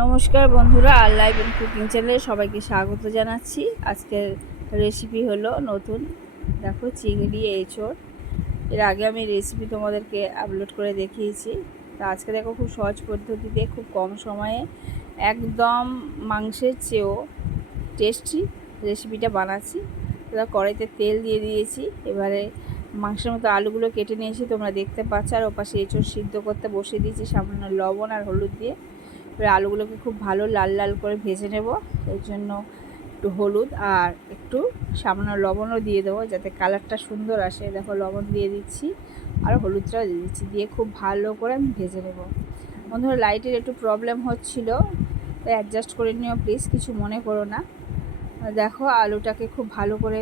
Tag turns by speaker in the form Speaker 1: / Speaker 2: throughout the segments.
Speaker 1: নমস্কার বন্ধুরা, আর live cooking চ্যানেলে সবাইকে স্বাগত জানাচ্ছি। আজকের রেসিপি হলো নতুন, দেখো চিংড়ি, এঁচড়। এর আগে আমি রেসিপি তোমাদেরকে আপলোড করে দেখিয়েছি। তা আজকে দেখো খুব সহজ পদ্ধতিতে, খুব কম সময়ে, একদম মাংসের চেয়েও টেস্টি রেসিপিটা বানাচ্ছি। তারা কড়াইতে তেল দিয়ে দিয়েছি। এবারে মাংসের মতো আলুগুলো কেটে নিয়েছি, তোমরা দেখতে পাচ্ছ। আর ওপাশে এঁচড় সিদ্ধ করতে বসিয়ে দিয়েছি সামান্য লবণ আর হলুদ দিয়ে। এবার আলুগুলোকে খুব ভালো লাল লাল করে ভেজে নেব। এর জন্য একটু হলুদ আর একটু সামান্য লবণও দিয়ে দেবো যাতে কালারটা সুন্দর আসে। দেখো লবণ দিয়ে দিচ্ছি আর হলুদটাও দিয়ে দিচ্ছি। দিয়ে খুব ভালো করে আমি ভেজে নেব। বন্ধুরা, লাইটের একটু প্রবলেম হচ্ছিল, তাই অ্যাডজাস্ট করে নিও প্লিজ কিছু মনে করো না। দেখো আলুটাকে খুব ভালো করে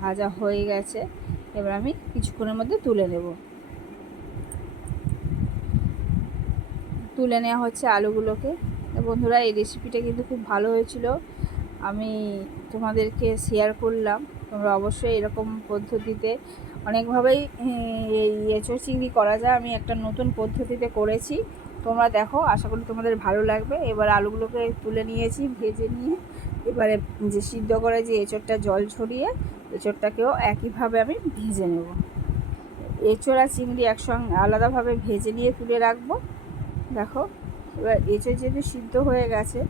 Speaker 1: ভাজা হয়ে গেছে। এবার আমি কিছুক্ষণের মধ্যে তুলে নেব। তুলে নেওয়া হচ্ছে আলুগুলোকে। বন্ধুরা, এই রেসিপিটা কিন্তু খুব ভালো হয়েছিল। আমি তোমাদেরকে শেয়ার করলাম। তোমরা অবশ্যই এরকম পদ্ধতিতে অনেকভাবেই, এই এঁচড় চিংড়ি করা যায়। আমি একটা নতুন পদ্ধতিতে করেছি। তোমরা দেখো, আশা করি তোমাদের ভালো লাগবে। এবার আলুগুলোকে তুলে নিয়েছি, ভেজে নিয়ে। এবারে যে সিদ্ধ করে যে এঁচড়টা জল ছড়িয়ে, এঁচড়টাকেও একইভাবে আমি ভেজে নেব। এঁচড় আর চিংড়ি একসঙ্গে আলাদাভাবে ভেজে নিয়ে তুলে রাখব। দেখো, এবার এঁচড় যেহেতু সিদ্ধ হয়ে গেছে,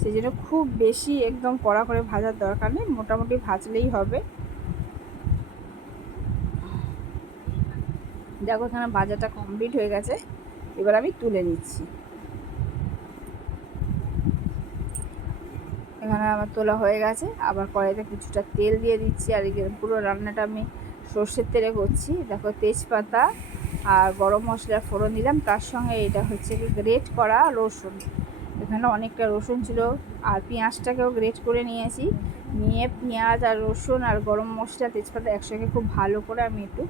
Speaker 1: সেই জন্য খুব বেশি একদম কড়া করে ভাজার দরকার নেই, মোটামুটি ভাজলেই হবে। দেখো এখানে ভাজাটা কমপ্লিট হয়ে গেছে, এবার আমি তুলে নিচ্ছি। এখানে আমার তোলা হয়ে গেছে, আবার কড়াইতে কিছুটা তেল দিয়ে দিচ্ছি, আর পুরো রান্নাটা আমি সর্ষের তেলে করছি। দেখো তেজপাতা আর গরম মশলার ফোড়ন দিলাম। তার সঙ্গে এটা হচ্ছে গ্রেট করা রসুন। এখানে অনেকটা রসুন ছিল আর পেঁয়াজটাকেও গ্রেট করে নিয়েছি। নিয়ে পেঁয়াজ আর রসুন আর গরম মশলা তেজপাতা একসঙ্গে খুব ভালো করে আমি একটু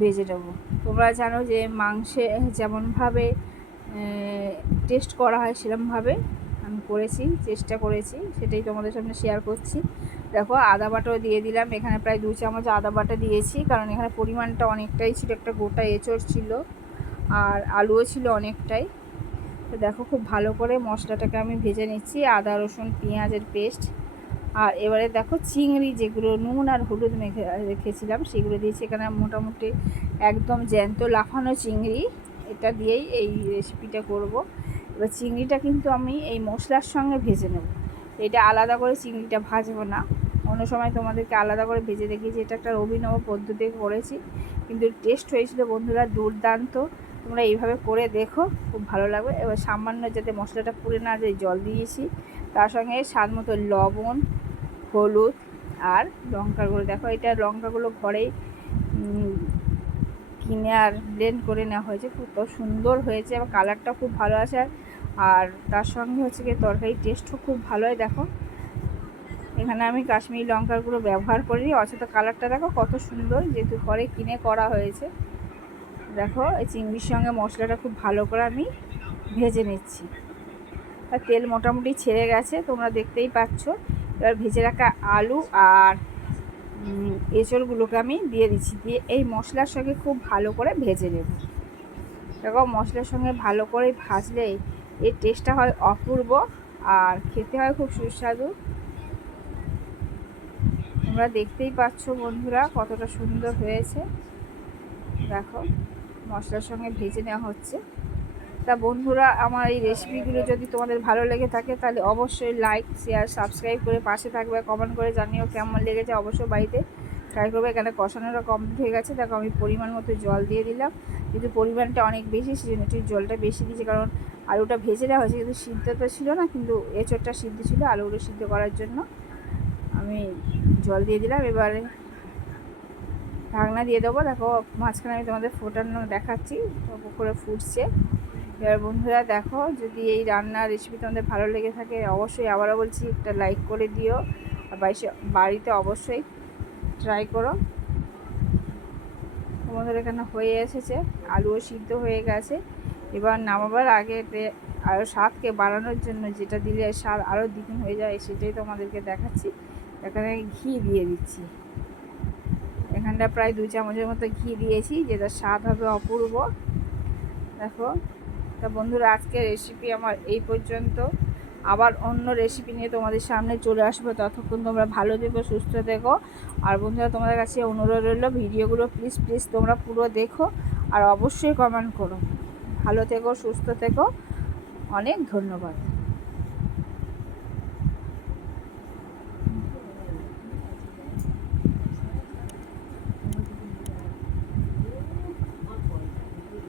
Speaker 1: ভেজে নেব। তোমরা জানো যে মাংসে যেমনভাবে টেস্ট করা হয় সেরকমভাবে আমি করেছি, চেষ্টা করেছি, সেটাই তোমাদের সামনে শেয়ার করছি। দেখো, আদা বাটাও দিয়ে দিলাম। এখানে প্রায় দু চামচ আদা বাটা দিয়েছি, কারণ এখানে পরিমাণটা অনেকটাই ছিল, একটা গোটা এঁচড় ছিল, আর আলুও ছিল অনেকটাই। তো দেখো, খুব ভালো করে মশলাটাকে আমি ভেজে নিচ্ছি, আদা, রসুন, পেঁয়াজের পেস্ট। আর এবারে দেখো, চিংড়ি যেগুলো, নুন আর হলুদ মেখে, রেখেছিলাম, সেগুলো দিয়েছি। এখানে মোটামুটি একদম জ্যান্ত লাফানো চিংড়ি, এটা দিয়েই এই রেসিপিটা করব। এবার চিংড়িটা কিন্তু আমি এই মশলার সঙ্গে ভেজে নেব। এটা আলাদা করে চিংড়িটা ভাজবো না। অন্য সময় তোমাদেরকে আলাদা করে ভেজে দেখিয়েছি। এটা একটা অভিনব পদ্ধতি করেছি। কিন্তু টেস্ট হয়েছিল বন্ধুরা দুর্দান্ত। তোমরা এইভাবে করে দেখো, খুব ভালো লাগবে। এবার সামান্য যাতে মশলাটা পুড়ে না যায়, জল দিয়েছি। তার সঙ্গে স্বাদ মতো লবণ, হলুদ আর লঙ্কার গুঁড়ো। দেখো, এটা লঙ্কাগুলো ঘরেই কিনে আর ব্লেন্ড করে নেওয়া হয়েছে। খুব সুন্দর হয়েছে। এবং কালারটা খুব ভালো আছে। আর তার সঙ্গে হচ্ছে গিয়ে তরকারির টেস্টও খুব ভালো হয়, দেখো। এখানে আমি কাশ্মীরি লঙ্কার গুঁড়ো ব্যবহার করিনি অথচ কালারটা দেখো কত সুন্দর, যেহেতু ঘরে কিনে করা হয়েছে। দেখো, এই চিংড়ির সঙ্গে মশলাটা খুব ভালো করে আমি ভেজে নিচ্ছি। আর তেল মোটামুটি ছেড়ে গেছে, তোমরা দেখতেই পাচ্ছ। এবার ভেজে রাখা আলু আর এঁচড়গুলোকে আমি দিয়ে দিচ্ছি, দিয়ে এই মশলার সঙ্গে খুব ভালো করে ভেজে নেব। দেখো, মশলার সঙ্গে ভালো করে ভাজলে এর টেস্টটা হয় অপূর্ব আর খেতে হয় খুব সুস্বাদু। তোমরা দেখতেই পাচ্ছ বন্ধুরা কতটা সুন্দর হয়েছে। দেখো, মশলার সঙ্গে ভেজে নেওয়া হচ্ছে। তা বন্ধুরা, আমার এই রেসিপিগুলো যদি তোমাদের ভালো লেগে থাকে, তাহলে অবশ্যই লাইক শেয়ার সাবস্ক্রাইব করে পাশে থাকবে। কমেন্ট করে জানিও কেমন লেগেছে অবশ্যই বাড়িতে। ট্রাই করবে। এখানে কষানোটা কমপ্লিট হয়ে গেছে। দেখো, আমি পরিমাণ মতো জল দিয়ে দিলাম। কিন্তু পরিমাণটা অনেক বেশি, সেজন্য একটু জলটা বেশি দিয়েছে। কারণ আলুটা ভেজে দেওয়া হয়েছে, কিন্তু সিদ্ধ তো ছিল না, কিন্তু এঁচড়টা সিদ্ধ ছিল আলুগুলো সিদ্ধ করার জন্য। আমি জল দিয়ে দিলাম। এবারে ঢাকনা দিয়ে দেবো। দেখো, মাঝখানে আমি তোমাদের ফোটানো দেখাচ্ছি করে ফুটছে। এবার বন্ধুরা, দেখো, যদি এই রান্নার রেসিপি তোমাদের ভালো লেগে থাকে, অবশ্যই আবারও বলছি, একটা লাইক করে দিও। বাড়িতে অবশ্যই ট্রাই করো। তোমাদের এখানে হয়ে এসেছে, আলুও সিদ্ধ হয়ে গেছে। এবার নামাবার আগে আরও স্বাদকে বাড়ানোর জন্য যেটা দিলে স্বাদ আরও দ্বিগুণ হয়ে যায়, সেটাই তোমাদেরকে দেখাচ্ছি। এখানে ঘি দিয়ে দিচ্ছি। এখানটা প্রায় দু চামচের মতো ঘি দিয়েছি, যেটা স্বাদ হবে অপূর্ব। দেখো, তা বন্ধুরা, আজকের রেসিপি আমার এই পর্যন্ত। আবার অন্য রেসিপি নিয়ে তোমাদের সামনে চলে আসব। ততক্ষণ তোমরা ভালো থেকো, সুস্থ থেকো। আর বন্ধুরা, তোমাদের কাছে অনুরোধ রইল, ভিডিওগুলো প্লিজ প্লিজ তোমরা পুরো দেখো আর অবশ্যই কমেন্ট করো। ভালো থেকো, সুস্থ থেকো। অনেক ধন্যবাদ।